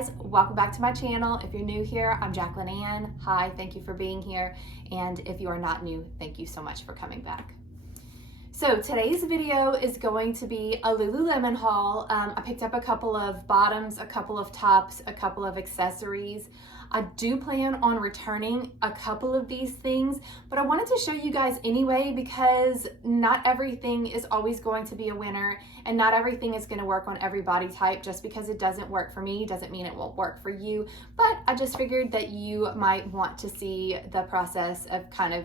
guys, welcome back to my channel. If you're new here, I'm Jacqueline Ann. Hi, thank you for being here. And if you are not new, thank you so much for coming back. So today's video is going to be a Lululemon haul. I picked up a couple of bottoms, a couple of tops, a couple of accessories. I do plan on returning a couple of these things, but I wanted to show you guys anyway because not everything is always going to be a winner and not everything is going to work on every body type. Just because it doesn't work for me doesn't mean it won't work for you, but I just figured that you might want to see the process of kind of,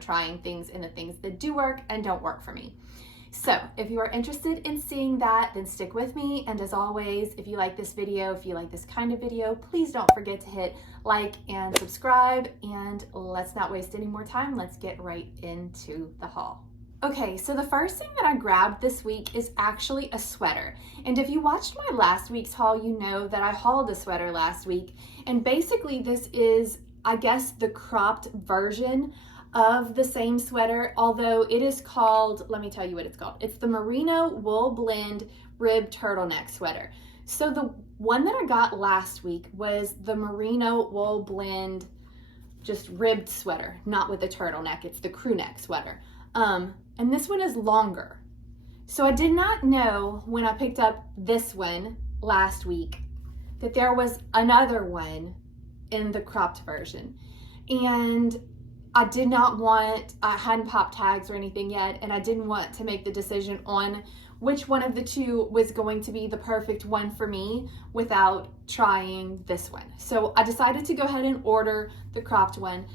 trying things and the things that do work and don't work for me. So if you are interested in seeing that, then stick with me. And as always, if you like this video, if you like this kind of video, please don't forget to hit like and subscribe. And let's not waste any more time. Let's get right into the haul. Okay, so the first thing that I grabbed this week is actually a sweater. And if you watched my last week's haul, you know that I hauled a sweater last week. And basically this is, I guess, the cropped version of the same sweater, although it is called, let me tell you what it's called. It's the Merino Wool Blend Rib Turtleneck Sweater. So the one that I got last week was the Merino Wool Blend just ribbed sweater, not with a turtleneck. It's the CREWNECK sweater. And this one is longer. So I did not know when I picked up this one last week that there was another one in the cropped version. And I hadn't popped tags or anything yet, and I didn't want to make the decision on which one of the two was going to be the perfect one for me without trying this one. So I decided to go ahead and order the cropped one.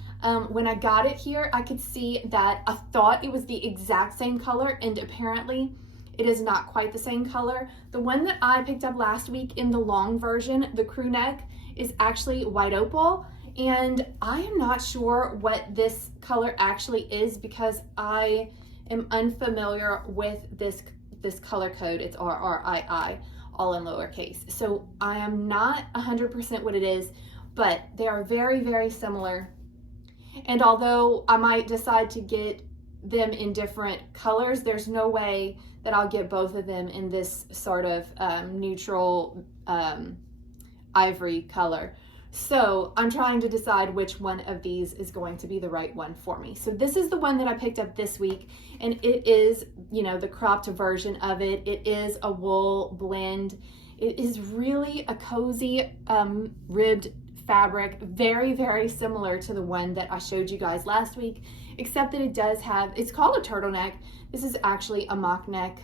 When I got it here, I could see that I thought it was the exact same color, and apparently it is not quite the same color. The one that I picked up last week in the long version, the CREWNECK, is actually white opal. And I am not sure what this color actually is because I am unfamiliar with this color code. It's RRII, all in lowercase. So I am not 100% what it is, but they are very, very similar. And although I might decide to get them in different colors, there's no way that I'll get both of them in this sort of neutral ivory color. So I'm trying to decide which one of these is going to be the right one for me. So this is the one that I picked up this week, and it is, the cropped version of it. It is a wool blend. It is really a cozy ribbed fabric, very, very similar to the one that I showed you guys last week, except that it does have, it's called a turtleneck. This is actually a mock neck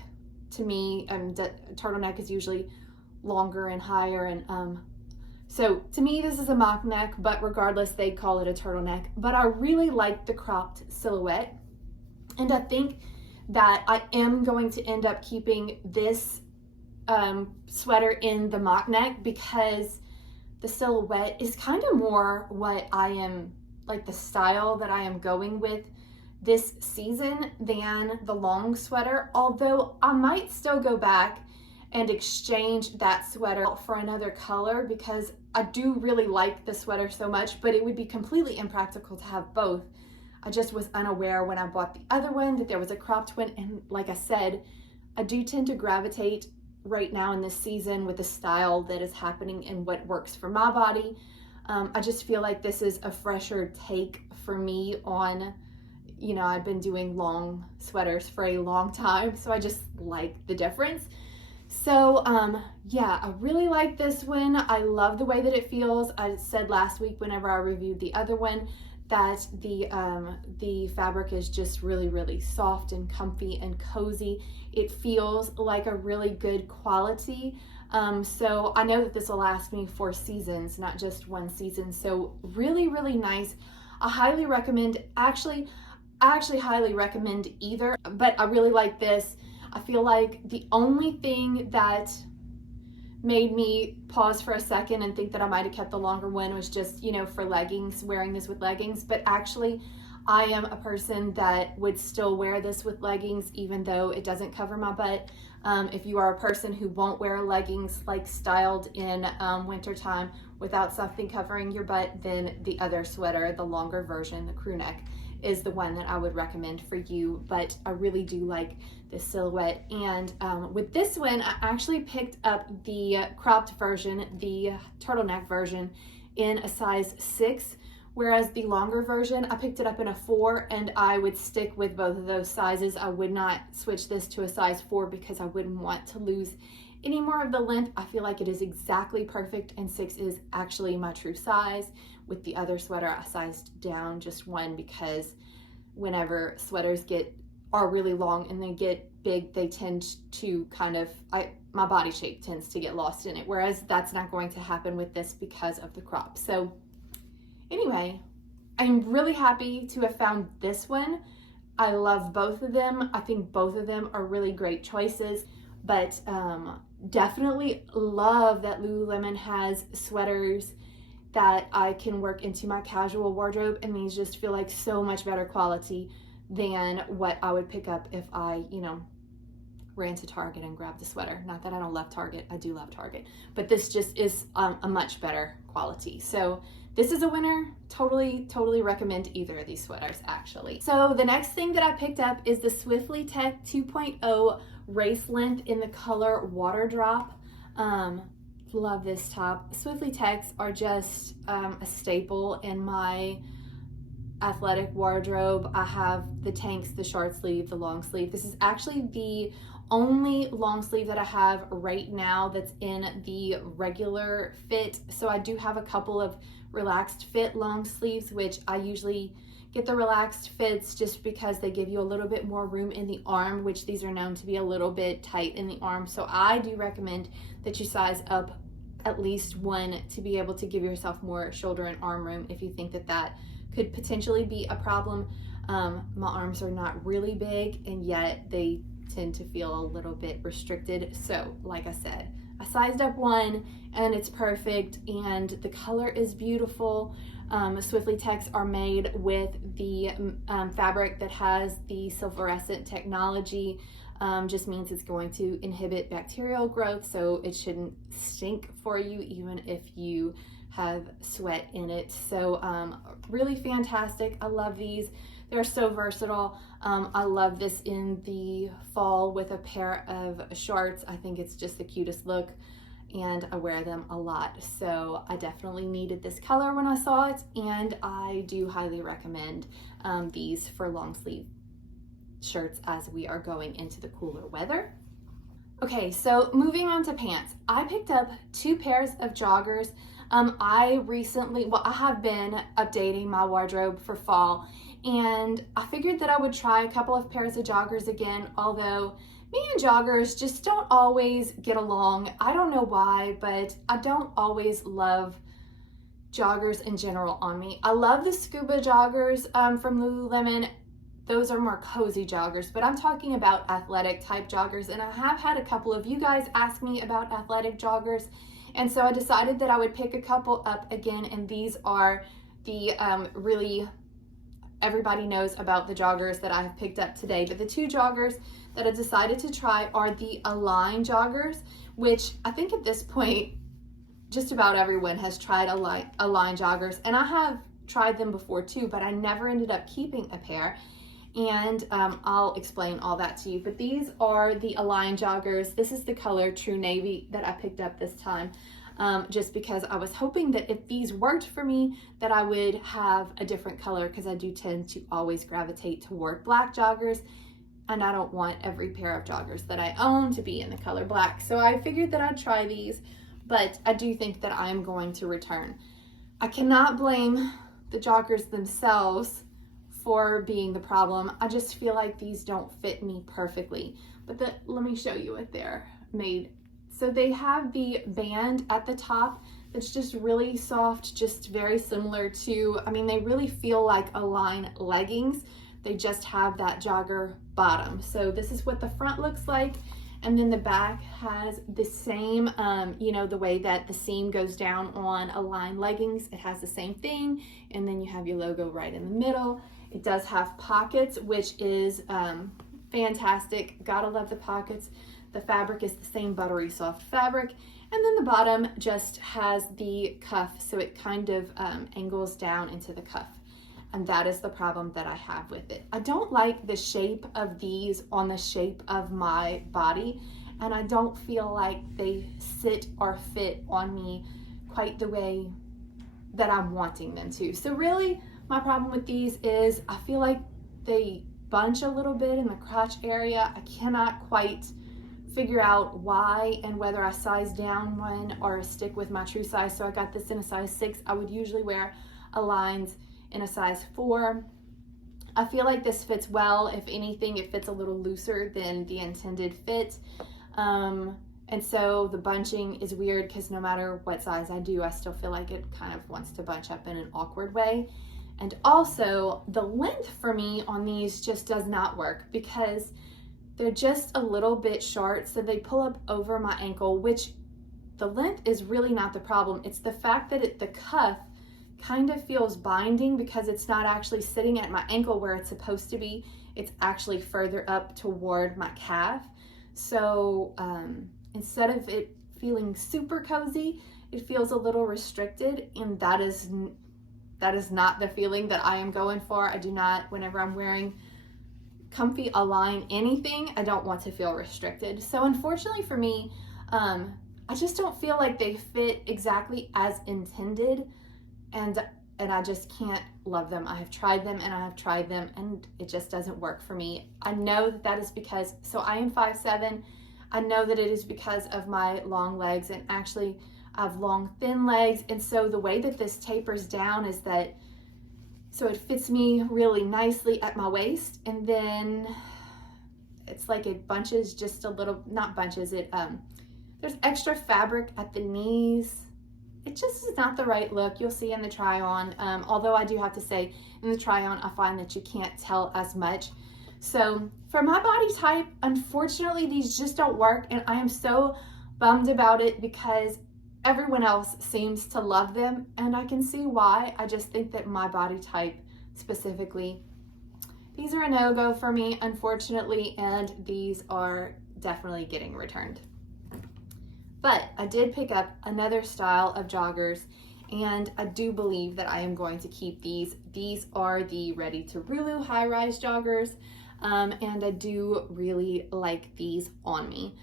to me. Turtleneck is usually longer and higher, and so to me, this is a mock neck, but regardless, they call it a turtleneck. But I really like the cropped silhouette. And I think that I am going to end up keeping this sweater in the mock neck because the silhouette is kind of more what I am, like the style that I am going with this season than the long sweater. Although I might still go back and exchange that sweater for another color because I do really like the sweater so much, but it would be completely impractical to have both. I just was unaware when I bought the other one that there was a cropped one, and like I said, I do tend to gravitate right now in this season with the style that is happening and what works for my body. I just feel like this is a fresher take for me on, I've been doing long sweaters for a long time, so I just like the difference. So yeah, I really like this one. I love the way that it feels. I said last week whenever I reviewed the other one that the fabric is just really, really soft and comfy and cozy. It feels like a really good quality. So I know that this will last me 4 seasons, not just 1 season. So really, really nice. I highly recommend, I actually highly recommend either, but I really like this. I feel like the only thing that made me pause for a second and think that I might have kept the longer one was just, for leggings, wearing this with leggings. But actually, I am a person that would still wear this with leggings, even though it doesn't cover my butt. If you are a person who won't wear leggings like styled in wintertime without something covering your butt, then the other sweater, the longer version, the CREWNECK, is the one that I would recommend for you, but I really do like this silhouette. And with this one, I actually picked up the cropped version, the turtleneck version, in a size 6, whereas the longer version, I picked it up in a 4, and I would stick with both of those sizes. I would not switch this to a size 4 because I wouldn't want to lose any more of the length. I feel like it is exactly perfect, and 6 is actually my true size. With the other sweater, I sized down just 1 because whenever sweaters are really long and they get big, they tend to kind of, my body shape tends to get lost in it, whereas that's not going to happen with this because of the crop. So anyway, I'm really happy to have found this one. I love both of them. I think both of them are really great choices, but definitely love that Lululemon has sweaters that I can work into my casual wardrobe, and these just feel like so much better quality than what I would pick up if I, ran to Target and grabbed the sweater. Not that I don't love Target, I do love Target, but this just is a much better quality. So this is a winner. Totally recommend either of these sweaters, actually. So the next thing that I picked up is the Swiftly Tech 2.0 Race Length in the color Water Drop. Love this top. Swiftly Techs are just a staple in my athletic wardrobe. I have the tanks, the short sleeve, the long sleeve. This is actually the only long sleeve that I have right now that's in the regular fit. So I do have a couple of relaxed fit long sleeves, which I usually get the relaxed fits just because they give you a little bit more room in the arm, which these are known to be a little bit tight in the arm. So I do recommend that you size up at least 1 to be able to give yourself more shoulder and arm room if you think that that could potentially be a problem. My arms are not really big, and yet they tend to feel a little bit restricted. So like I said, I sized up 1 and it's perfect, and the color is beautiful. Swiftly Techs are made with the fabric that has the sulfurescent technology. Just means it's going to inhibit bacterial growth, so it shouldn't stink for you even if you have sweat in it. So really fantastic. I love these. They're so versatile. I love this in the fall with a pair of shorts. I think it's just the cutest look, and I wear them a lot. So I definitely needed this color when I saw it, and I do highly recommend these for long sleeve shirts as we are going into the cooler weather. Okay, so moving on to pants. I picked up 2 pairs of joggers. I have been updating my wardrobe for fall, and I figured that I would try a couple of pairs of joggers again, although me and joggers just don't always get along. I don't know why, but I don't always love joggers in general on me. I love the scuba joggers from Lululemon. Those are more cozy joggers, but I'm talking about athletic type joggers, and I have had a couple of you guys ask me about athletic joggers, and so I decided that I would pick a couple up again, and these are the really, everybody knows about the joggers that I have picked up today, but the 2 joggers that I decided to try are the Align joggers, which I think at this point just about everyone has tried Align joggers, and I have tried them before too, but I never ended up keeping a pair. And I'll explain all that to you. But these are the Align joggers. This is the color True Navy that I picked up this time, just because I was hoping that if these worked for me, that I would have a different color, because I do tend to always gravitate toward black joggers, and I don't want every pair of joggers that I own to be in the color black. So I figured that I'd try these, but I do think that I'm going to return. I cannot blame the joggers themselves for being the problem. I just feel like these don't fit me perfectly. But let me show you what they're made. So they have the band at the top that's just really soft, just very similar to, I mean, they really feel like Align leggings. They just have that jogger bottom. So this is what the front looks like. And then the back has the same, the way that the seam goes down on Align leggings, it has the same thing. And then you have your logo right in the middle. It does have pockets, which is fantastic. Gotta love the pockets. The fabric is the same buttery soft fabric. And then the bottom just has the cuff, so it kind of angles down into the cuff. and that is the problem that I have with it. I don't like the shape of these on the shape of my body, and I don't feel like they sit or fit on me quite the way that I'm wanting them to. So really, my problem with these is I feel like they bunch a little bit in the crotch area. I cannot quite figure out why and whether I size down one or stick with my true size. So I got this in a size 6. I would usually wear Aligns in a size 4. I feel like this fits well. If anything, it fits a little looser than the intended fit. And so the bunching is weird because no matter what size I do, I still feel like it kind of wants to bunch up in an awkward way. And also the length for me on these just does not work because they're just a little bit short. So they pull up over my ankle, which the length is really not the problem. It's the fact that the cuff kind of feels binding because it's not actually sitting at my ankle where it's supposed to be. It's actually further up toward my calf. So instead of it feeling super cozy, it feels a little restricted, and that is not the feeling that I am going for. I do not, whenever I'm wearing comfy Align anything, I don't want to feel restricted. So unfortunately for me, I just don't feel like they fit exactly as intended, and I just can't love them. I have tried them and I have tried them, and it just doesn't work for me. I know that is because, so I am 5'7". I know that it is because of my long legs, and actually I have long, thin legs. And so the way that this tapers down is that, so it fits me really nicely at my waist, and then it's like it bunches just a little, not bunches, there's extra fabric at the knees. It just is not the right look. You'll see in the try on, although I do have to say in the try on, I find that you can't tell as much. So for my body type, unfortunately, these just don't work, and I am so bummed about it because everyone else seems to love them, and I can see why. I just think that my body type specifically, these are a no-go for me, unfortunately, and these are definitely getting returned. But I did pick up another style of joggers, and I do believe that I am going to keep these. These are the Ready to Rulu high-rise joggers, and I do really like these on me.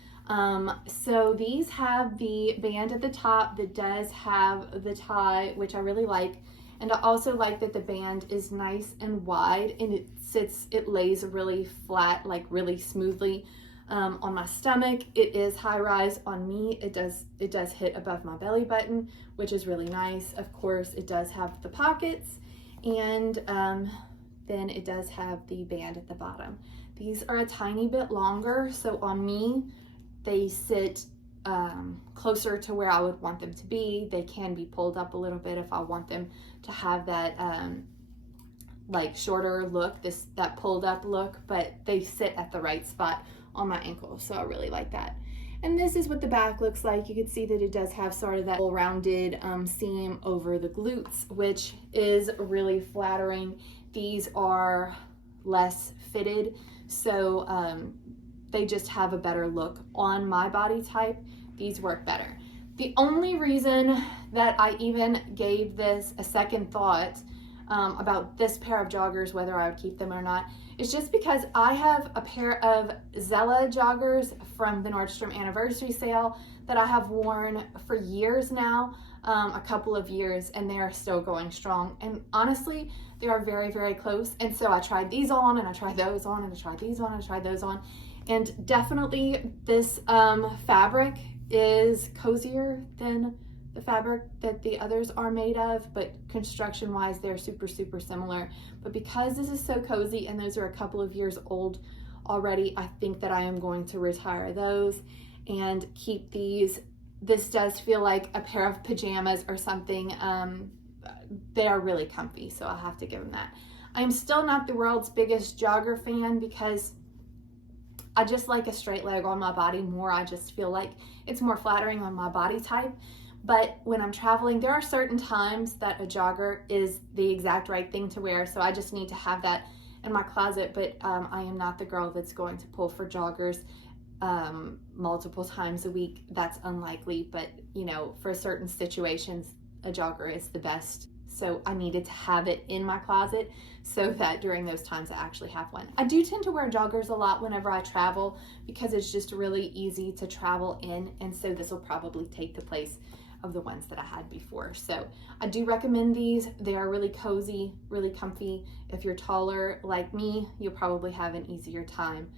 So these have the band at the top that does have the tie, which I really like. And I also like that the band is nice and wide, and it lays really flat, like really smoothly on my stomach. It is high rise on me. It does hit above my belly button, which is really nice. Of course, it does have the pockets, and then it does have the band at the bottom. These are a tiny bit longer, so on me, they sit closer to where I would want them to be. They can be pulled up a little bit if I want them to have that like shorter look, that pulled up look, but they sit at the right spot on my ankle, so I really like that. And this is what the back looks like. You can see that it does have sort of that rounded seam over the glutes, which is really flattering. These are less fitted, so they just have a better look on my body type. These work better. The only reason that I even gave this a second thought about this pair of joggers, whether I would keep them or not, is just because I have a pair of Zella joggers from the Nordstrom anniversary sale that I have worn for years now, a couple of years, and they are still going strong. And honestly, they are very, very close. And so I tried these on, and I tried those on, and I tried these on, and I tried those on. And definitely this fabric is cozier than the fabric that the others are made of, but construction wise, they're super, super similar. But because this is so cozy and those are a couple of years old already, I think that I am going to retire those and keep these. This does feel like a pair of pajamas or something. They are really comfy, so I'll have to give them that. I'm still not the world's biggest jogger fan because I just like a straight leg on my body more. I just feel like it's more flattering on my body type. But when I'm traveling, there are certain times that a jogger is the exact right thing to wear, so I just need to have that in my closet. But I am not the girl that's going to pull for joggers multiple times a week. That's unlikely, but you know, for certain situations, a jogger is the best So I needed to have it in my closet so that during those times I actually have one. I do tend to wear joggers a lot whenever I travel because it's just really easy to travel in, and so this will probably take the place of the ones that I had before. So I do recommend these. They are really cozy, really comfy. If you're taller like me, you'll probably have an easier time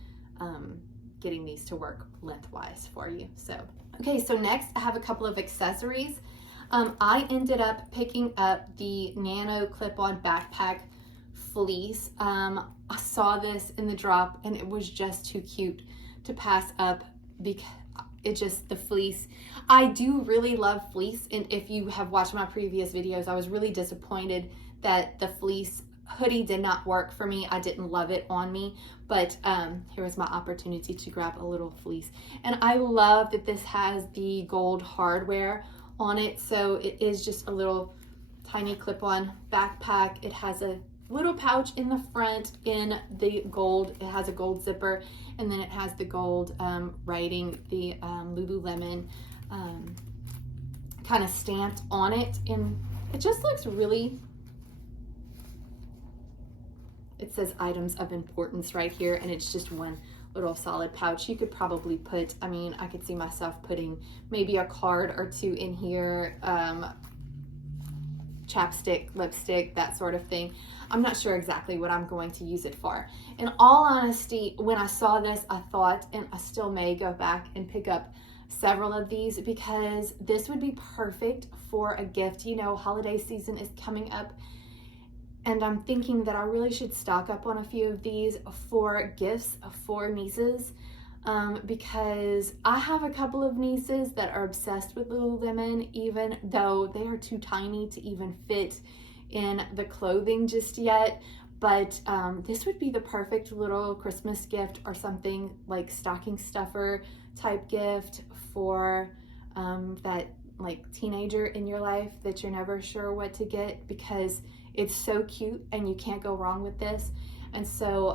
getting these to work lengthwise for you. So, okay, so next I have a couple of accessories. I ended up picking up the Nano clip-on backpack fleece. I saw this in the drop and it was just too cute to pass up because the fleece. I do really love fleece, and if you have watched my previous videos, I was really disappointed that the fleece hoodie did not work for me. I didn't love it on me, but here was my opportunity to grab a little fleece. And I love that this has the gold hardware on it, so it is just a little tiny clip-on backpack. It has a little pouch in the front in the gold. It has a gold zipper, and then it has the gold writing, the Lululemon kind of stamped on it, and it just looks really, it says items of importance right here, and it's just one little solid pouch. You could probably put, I mean, I could see myself putting maybe a card or two in here, chapstick, lipstick, that sort of thing. I'm not sure exactly what I'm going to use it for. In all honesty, when I saw this, I thought, and I still may go back and pick up several of these because this would be perfect for a gift. You know, holiday season is coming up, and I'm thinking that I really should stock up on a few of these for gifts for nieces, because I have a couple of nieces that are obsessed with Lululemon, even though they are too tiny to even fit in the clothing just yet. But this would be the perfect little Christmas gift or something like stocking stuffer type gift for that like teenager in your life that you're never sure what to get, because it's so cute and you can't go wrong with this. And so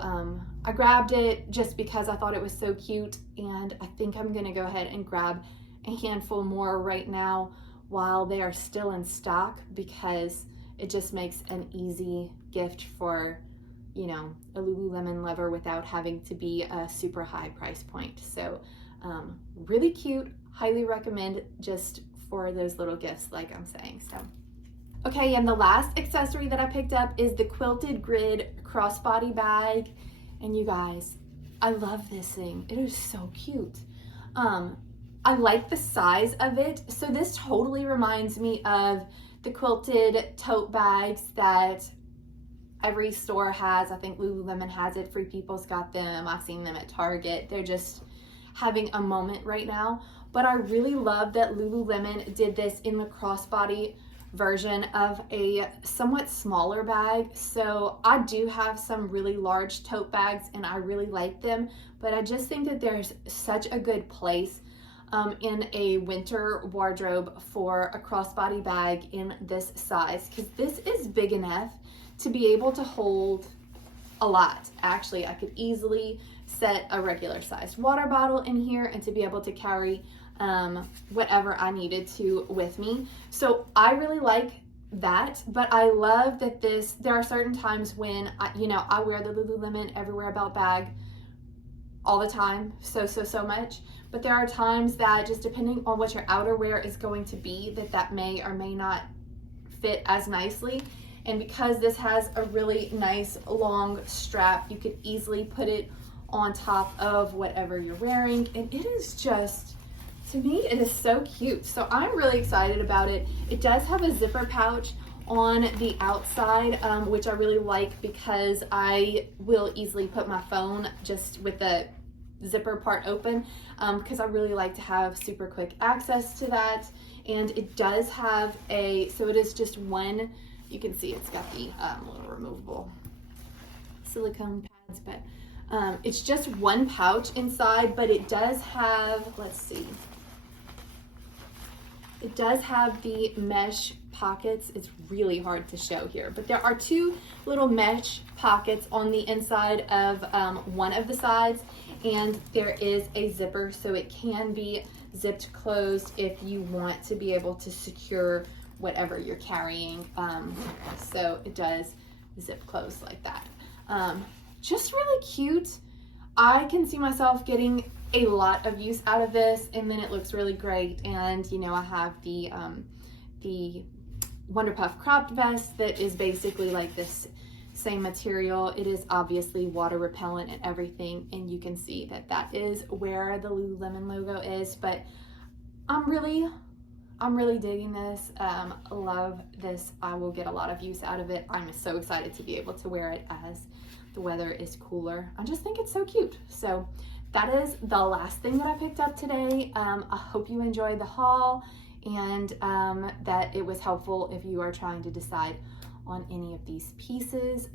I grabbed it just because I thought it was so cute, and I think I'm gonna go ahead and grab a handful more right now while they are still in stock, because it just makes an easy gift for, you know, a Lululemon lover without having to be a super high price point. So really cute, highly recommend just for those little gifts like I'm saying. So okay, and the last accessory that I picked up is the Quilted Grid crossbody bag. And you guys, I love this thing. It is so cute. I like the size of it. So this totally reminds me of the quilted tote bags that every store has. I think Lululemon has it. Free People's got them. I've seen them at Target. They're just having a moment right now. But I really love that Lululemon did this in the crossbody version of a somewhat smaller bag. So I do have some really large tote bags and I really like them, but I just think that there's such a good place in a winter wardrobe for a crossbody bag in this size, because this is big enough to be able to hold a lot. Actually, I could easily set a regular sized water bottle in here and to be able to carry whatever I needed to with me. So I really like that, but I love that there are certain times when I wear the Lululemon Everywhere Belt bag all the time, so much, but there are times that just depending on what your outerwear is going to be, that may or may not fit as nicely. And because this has a really nice long strap, you could easily put it on top of whatever you're wearing, and it is just, to me, it is so cute. So I'm really excited about it. It does have a zipper pouch on the outside, which I really like because I will easily put my phone just with the zipper part open, because I really like to have super quick access to that. And it does have so it is just one, you can see it's got the little removable silicone pads, but it's just one pouch inside, but it does have, let's see, it does have the mesh pockets. It's really hard to show here, but there are two little mesh pockets on the inside of one of the sides, and there is a zipper, so it can be zipped closed if you want to be able to secure whatever you're carrying. So it does zip close like that. Just really cute. I can see myself getting a lot of use out of this, and then it looks really great. And you know, I have the Wonder Puff cropped vest that is basically like this same material. It is obviously water repellent and everything, and you can see that that is where the Lululemon logo is. But I'm really digging this. Love this. I will get a lot of use out of it. I'm so excited to be able to wear it as the weather is cooler. I just think it's so cute. So that is the last thing that I picked up today. I hope you enjoyed the haul, and that it was helpful if you are trying to decide on any of these pieces.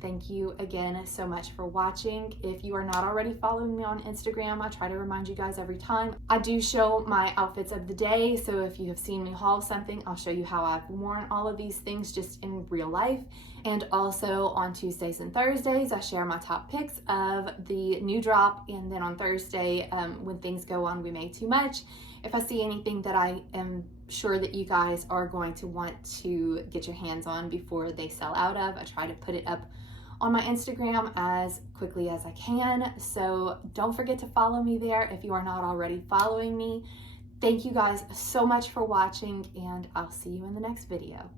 Thank you again so much for watching. If you are not already following me on Instagram, I try to remind you guys every time. I do show my outfits of the day, so if you have seen me haul something, I'll show you how I've worn all of these things just in real life. And also on Tuesdays and Thursdays, I share my top picks of the new drop. And then on Thursday, when things go on We Made Too Much, if I see anything that I am sure that you guys are going to want to get your hands on before they sell out of, I try to put it up on my Instagram as quickly as I can. So don't forget to follow me there if you are not already following me. Thank you guys so much for watching, and I'll see you in the next video.